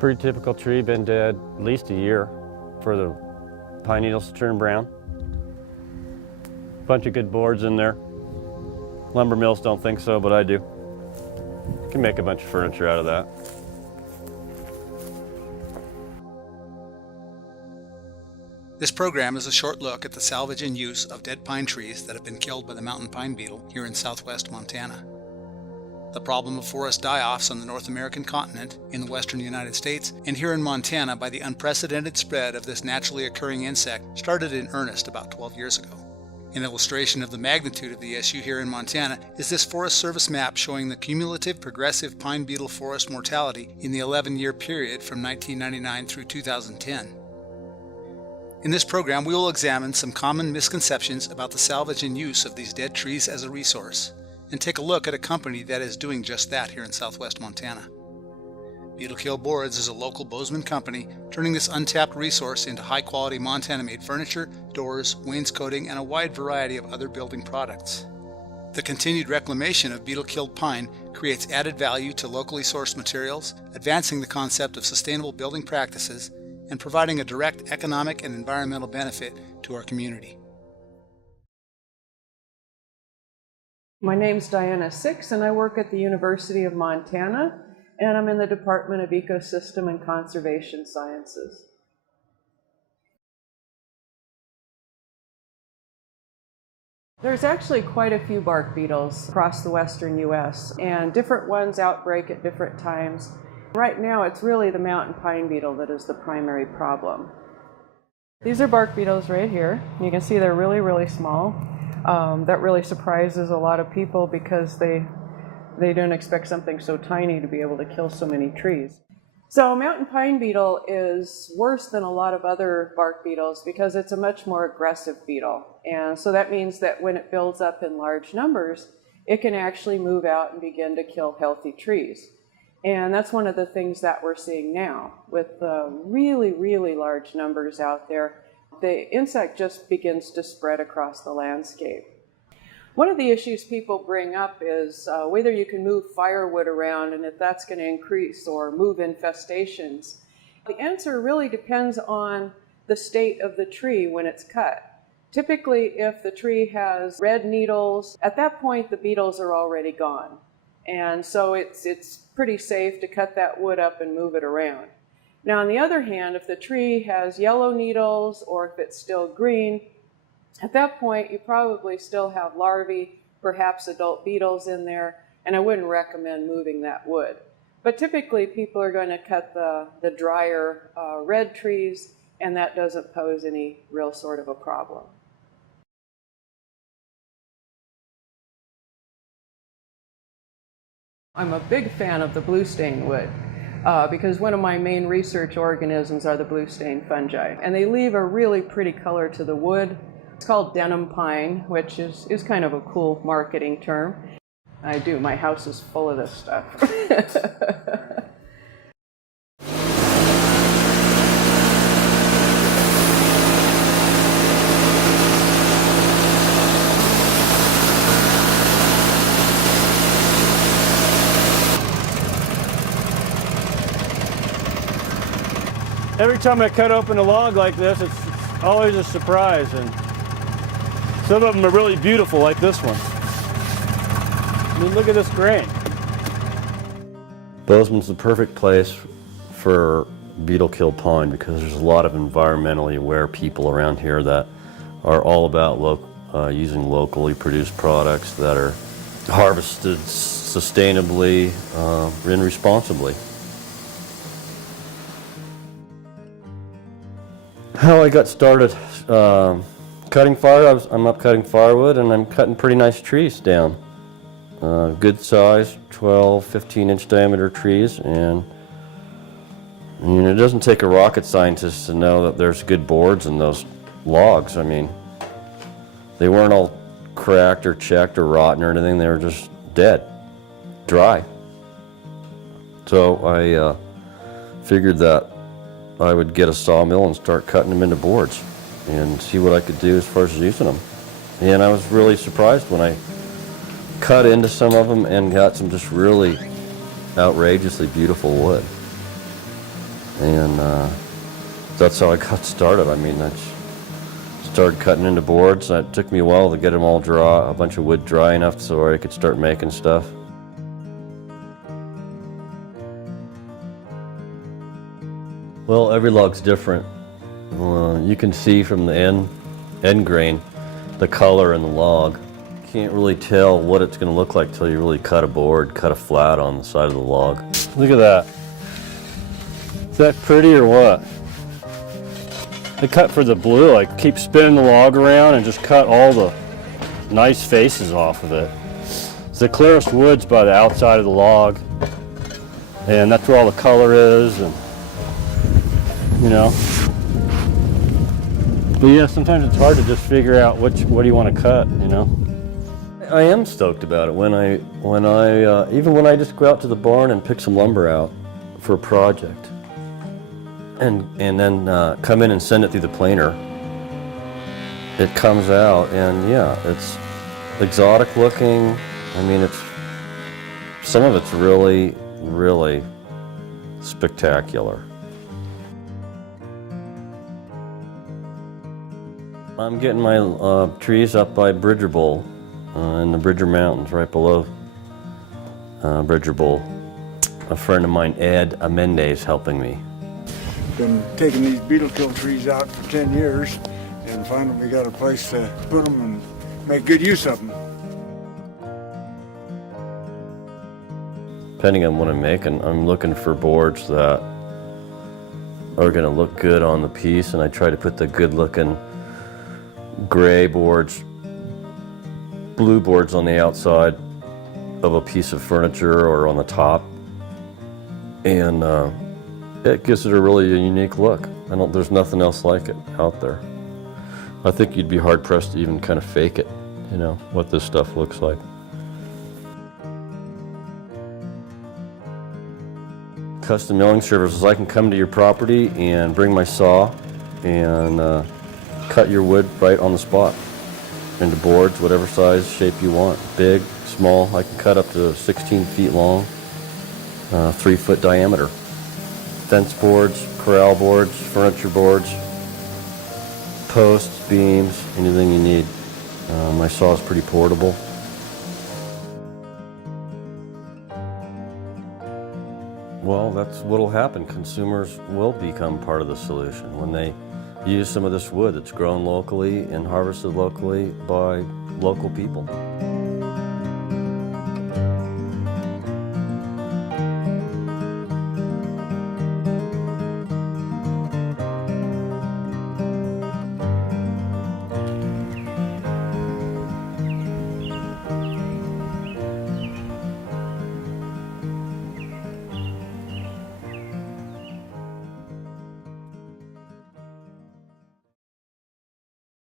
Pretty typical tree, been dead at least a year for the pine needles to turn brown. Bunch of good boards in there. Lumber mills don't think so, but I do. Can make a bunch of furniture out of that. This program is a short look at the salvage and use of dead pine trees that have been killed by the mountain pine beetle here in southwest Montana. The problem of forest die-offs on the North American continent, in the western United States, and here in Montana by the unprecedented spread of this naturally occurring insect started in earnest about 12 years ago. An illustration of the magnitude of the issue here in Montana is this Forest Service map showing the cumulative progressive pine beetle forest mortality in the 11-year period from 1999 through 2010. In this program, we will examine some common misconceptions about the salvage and use of these dead trees as a resource, and take a look at a company that is doing just that here in southwest Montana. Beetlekill Boards is a local Bozeman company turning this untapped resource into high-quality Montana-made furniture, doors, wainscoting, and a wide variety of other building products. The continued reclamation of beetle-killed pine creates added value to locally sourced materials, advancing the concept of sustainable building practices, and providing a direct economic and environmental benefit to our community. My name's Diana Six, and I work at the University of Montana, and I'm in the Department of Ecosystem and Conservation Sciences. There's actually quite a few bark beetles across the western U.S., and different ones outbreak at different times. Right now, it's really the mountain pine beetle that is the primary problem. These are bark beetles right here. You can see they're really, really small. That really surprises a lot of people because they don't expect something so tiny to be able to kill so many trees. So mountain pine beetle is worse than a lot of other bark beetles because it's a much more aggressive beetle. And so that means that when it builds up in large numbers, it can actually move out and begin to kill healthy trees. And that's one of the things that we're seeing now with really, really large numbers out there. The insect just begins to spread across the landscape. One of the issues people bring up is whether you can move firewood around and if that's going to increase or move infestations. The answer really depends on the state of the tree when it's cut. Typically, if the tree has red needles, at that point the beetles are already gone. And so it's pretty safe to cut that wood up and move it around. Now, on the other hand, if the tree has yellow needles or if it's still green, at that point you probably still have larvae, perhaps adult beetles in there, and I wouldn't recommend moving that wood. But typically people are going to cut the drier red trees, and that doesn't pose any real sort of a problem. I'm a big fan of the blue stain wood because one of my main research organisms are the blue stain fungi, and they leave a really pretty color to the wood. It's called denim pine, which is kind of a cool marketing term. I do. My house is full of this stuff. Every time I cut open a log like this, it's always a surprise, and some of them are really beautiful, like this one. I mean, look at this grain. Bozeman's the perfect place for beetle-kill pine because there's a lot of environmentally aware people around here that are all about using locally produced products that are harvested sustainably and responsibly. How I got started cutting fire, I'm up cutting firewood, and I'm cutting pretty nice trees down. Good size, 12, 15-inch diameter trees, and it doesn't take a rocket scientist to know that there's good boards in those logs. I mean, they weren't all cracked or checked or rotten or anything, they were just dead, dry. So I figured that I would get a sawmill and start cutting them into boards and see what I could do as far as using them. And I was really surprised when I cut into some of them and got some just really outrageously beautiful wood. And that's how I got started. I mean, I started cutting into boards. It took me a while to get them all dry, a bunch of wood dry enough so I could start making stuff. Well, every log's different. You can see from the end grain the color in the log. You can't really tell what it's going to look like till you really cut a board, cut a flat on the side of the log. Look at that. Is that pretty or what? I cut for the blue. I keep spinning the log around and just cut all the nice faces off of it. It's the clearest wood's by the outside of the log, and that's where all the color is, and you know. But yeah, sometimes it's hard to just figure out what do you want to cut, you know. I am stoked about it when I even when I just go out to the barn and pick some lumber out for a project, and then come in and send it through the planer. It comes out, and yeah, it's exotic looking. I mean, some of it's really, really spectacular. I'm getting my trees up by Bridger Bowl in the Bridger Mountains, right below Bridger Bowl. A friend of mine, Ed Amende, is helping me. Been taking these Beetlekill trees out for 10 years and finally we got a place to put them and make good use of them. Depending on what I'm making, I'm looking for boards that are going to look good on the piece, and I try to put the good looking gray boards, blue boards on the outside of a piece of furniture or on the top, and it gives it a really unique look. There's nothing else like it out there. I think you'd be hard pressed to even kind of fake it, you know, what this stuff looks like. Custom milling services, I can come to your property and bring my saw and cut your wood right on the spot into boards, whatever size, shape you want. Big, small, I can cut up to 16 feet long, 3 foot diameter. Fence boards, corral boards, furniture boards, posts, beams, anything you need. My saw is pretty portable. Well, that's what'll happen. Consumers will become part of the solution when they use some of this wood that's grown locally and harvested locally by local people.